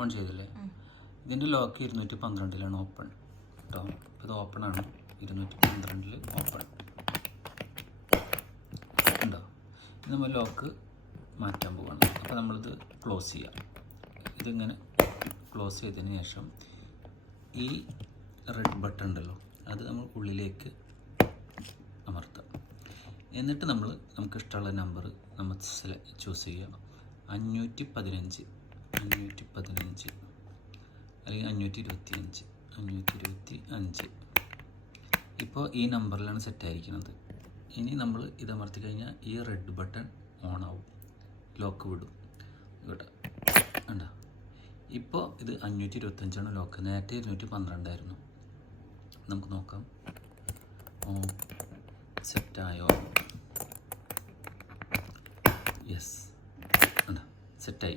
On ചെയ്തില്ലേ? ഇതിൻ്റെ lock 212 open കേട്ടോ. ഇത് ഓപ്പണാണ്, 212 ഓപ്പൺ ഉണ്ടോ? ഇത് നമ്മൾ ലോക്ക് മാറ്റാൻ പോവുകയാണ്. അപ്പോൾ നമ്മളിത് ക്ലോസ് ചെയ്യാം. ഇതിങ്ങനെ ക്ലോസ് ചെയ്തതിന് ശേഷം ഈ റെഡ് ബട്ടൺ ഉണ്ടല്ലോ, അത് നമ്മൾ ഉള്ളിലേക്ക് അമർത്താം. എന്നിട്ട് നമുക്ക് ഇഷ്ടമുള്ള നമ്പർ നമ്മൾ ചൂസ് ചെയ്യുക. 515 അല്ലെങ്കിൽ 525. ഇപ്പോൾ ഈ നമ്പറിലാണ് സെറ്റായിരിക്കുന്നത്. ഇനി നമ്മൾ ഇത് അമർത്തി കഴിഞ്ഞാൽ ഈ റെഡ് ബട്ടൺ ഓൺ ആവും, ലോക്ക് വിടും കേട്ടോ. ഉണ്ടോ? ഇപ്പോൾ ഇത് 525 ലോക്ക്. നേരത്തെ 212 നമുക്ക് നോക്കാം. സെറ്റായോ? യെസ്, ഉണ്ടോ? സെറ്റായി.